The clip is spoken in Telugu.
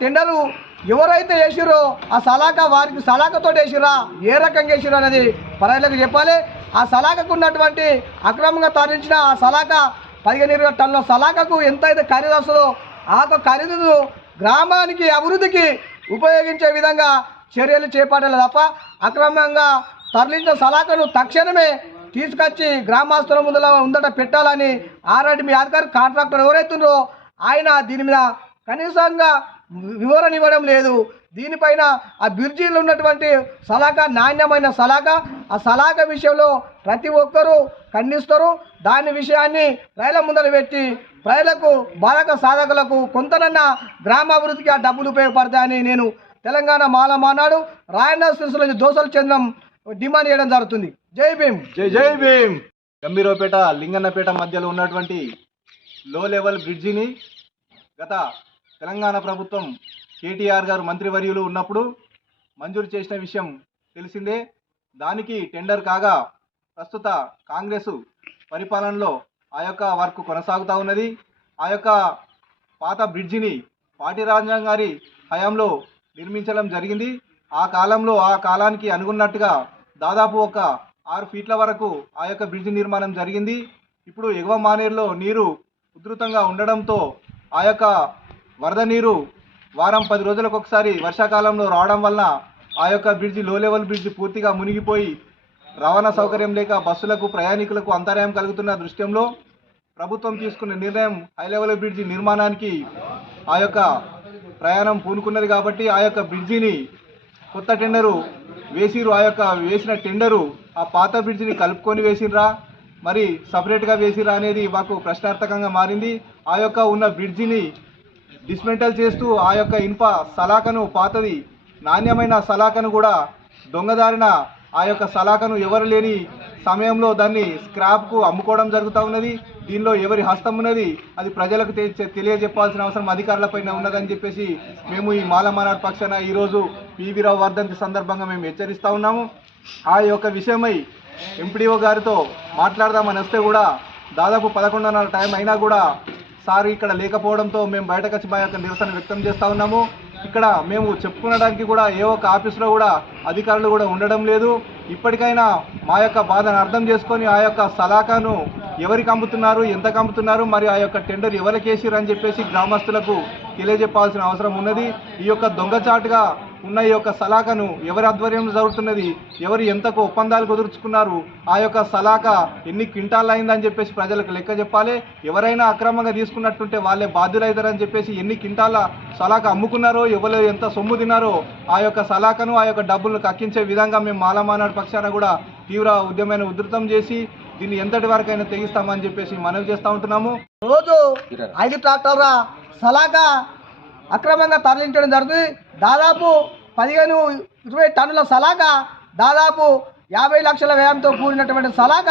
టెండరు ఎవరైతే వేసిరో ఆ సలాకా వారికి సలాకతో వేసిరా, ఏ రకంగా వేసిరో అనేది ప్రజలకు చెప్పాలి. ఆ సలాకకు ఉన్నటువంటి అక్రమంగా తరలించిన ఆ సలాకా 15-20 టన్నుల సలాకకు ఎంత అయితే ఖరీదు వస్తుందో ఆ ఖరీదును గ్రామానికి అభివృద్ధికి ఉపయోగించే విధంగా చర్యలు చేపట్టాలి తప్ప అక్రమంగా తరలించిన సలాకను తక్షణమే తీసుకొచ్చి గ్రామస్తుల ముందట పెట్టాలని ఆర్ఆర్డీ మీ అధికారి కాంట్రాక్టర్ ఎవరైతుందో ఆయన దీని మీద కనీసంగా వివరణ ఇవ్వడం లేదు. దీనిపైన ఆ బ్రిడ్జిలో ఉన్నటువంటి సలాకా నాణ్యమైన సలాకా, ఆ సలాకా విషయంలో ప్రతి ఒక్కరూ ఖండిస్తారు. దాని విషయాన్ని ప్రజల ముందర పెట్టి ప్రజలకు బాధక సాధకులకు కొంతనన్నా గ్రామాభివృద్ధికి ఆ డబ్బులు ఉపయోగపడతాయని నేను తెలంగాణ మాల మానాడు రాయన్న సిరిసిల్ల దోసల చంద్రం డిమాండ్ చేయడం జరుగుతుంది. జై భీమ్. జై జై భీమ్. గంభీరపేట లింగన్నపేట మధ్యలో ఉన్నటువంటి లో లెవెల్ బ్రిడ్జిని గత తెలంగాణ ప్రభుత్వం కేటీఆర్ గారు మంత్రివర్యులు ఉన్నప్పుడు మంజూరు చేసిన విషయం తెలిసిందే. దానికి టెండర్ కాగా ప్రస్తుత కాంగ్రెస్ పరిపాలనలో ఆ యొక్క వర్క్ కొనసాగుతూ ఉన్నది. ఆ యొక్క పాత బ్రిడ్జిని పాటిరాజన్ గారి హయాంలో నిర్మించడం జరిగింది. ఆ కాలానికి అనుగున్నట్టుగా దాదాపు ఒక 6 ఫీట్ల వరకు ఆ యొక్క బ్రిడ్జి నిర్మాణం జరిగింది. ఇప్పుడు ఎగువ మానేరులో నీరు ఉధృతంగా ఉండడంతో ఆ యొక్క వరద నీరు వారం 10 రోజులకు ఒకసారి వర్షాకాలంలో రావడం వలన ఆ యొక్క బ్రిడ్జి లో లెవెల్ బ్రిడ్జి పూర్తిగా మునిగిపోయి రవాణా సౌకర్యం లేక బస్సులకు ప్రయాణికులకు అంతరాయం కలుగుతున్న దృష్ట్యంలో ప్రభుత్వం తీసుకున్న నిర్ణయం హై లెవెల్ బ్రిడ్జి నిర్మాణానికి ఆ యొక్క ప్రయాణం పూనుకున్నది. కాబట్టి ఆ యొక్క బ్రిడ్జిని కొత్త టెండరు వేసిరు. ఆ యొక్క వేసిన టెండరు ఆ పాత బ్రిడ్జిని కలుపుకొని వేసిర్రా మరి సపరేట్గా వేసిరా అనేది మాకు ప్రశ్నార్థకంగా మారింది. ఆ యొక్క ఉన్న బ్రిడ్జిని డిస్మెంటల్ చేస్తూ ఆ యొక్క ఇనుప సలాకను పాతది నాణ్యమైన సలాకను కూడా దొంగదారిన ఆ యొక్క సలాకను ఎవరు లేని సమయంలో దాన్ని స్క్రాప్కు అమ్ముకోవడం జరుగుతూ ఉన్నది. దీనిలో ఎవరి హస్తం ఉన్నది అది ప్రజలకు తెలియజెప్పాల్సిన అవసరం అధికారులపైన ఉన్నదని చెప్పేసి మేము ఈ మాల మానాడు పక్షాన ఈరోజు పివి రావు వర్ధంతి సందర్భంగా మేము హెచ్చరిస్తూ ఉన్నాము. ఆ యొక్క విషయమై ఎంపీడీఓ గారితో మాట్లాడదామని వస్తే కూడా దాదాపు 11:30 టైం అయినా కూడా సార్ ఇక్కడ లేకపోవడంతో మేము బయటకు వచ్చి మా యొక్క నిరసన వ్యక్తం చేస్తూ ఉన్నాము. ఇక్కడ మేము చెప్పుకునడానికి కూడా ఏ ఒక్క ఆఫీసులో కూడా అధికారులు కూడా ఉండడం లేదు. ఇప్పటికైనా మా యొక్క బాధను అర్థం చేసుకొని ఆ యొక్క సలాకాను ఎవరికి అమ్ముతున్నారు, ఎంతకు అమ్ముతున్నారు, మరి ఆ యొక్క టెండర్ ఎవరికి వేసిరు అని చెప్పేసి గ్రామస్తులకు తెలియజెప్పాల్సిన అవసరం ఉన్నది. ఈ యొక్క దొంగచాటుగా ఉన్న ఈ యొక్క సలాకను ఎవరి ఆధ్వర్యంలో జరుగుతున్నది, ఎవరు ఎంతకు ఒప్పందాలు కుదుర్చుకున్నారు, ఆ యొక్క సలాక ఎన్ని క్వింటాల్ అయిందని చెప్పేసి ప్రజలకు లెక్క చెప్పాలి. ఎవరైనా అక్రమంగా తీసుకున్నట్టుంటే వాళ్ళే బాధ్యులవుతారని చెప్పేసి ఎన్ని క్వింటాల సలాక అమ్ముకున్నారో, ఎవరు ఎంత సొమ్ము తిన్నారో ఆ యొక్క సలాకను ఆ యొక్క డబ్బులను కక్కించే విధంగా మేము మాలమానాడు పక్షాన కూడా తీవ్ర ఉద్యమాన్ని ఉధృతం చేసి దీన్ని ఎంతటి వరకైనా తెగిస్తామని చెప్పేసి మనవి చేస్తూ ఉంటున్నాము. రోజు 5 ట్రాక్టర్ల సలాక అక్రమంగా తరలించడం జరుగుతుంది. దాదాపు 15-20 టన్నుల సలాక, దాదాపు 50 లక్షల వ్యయంతో కూడినటువంటి సలాక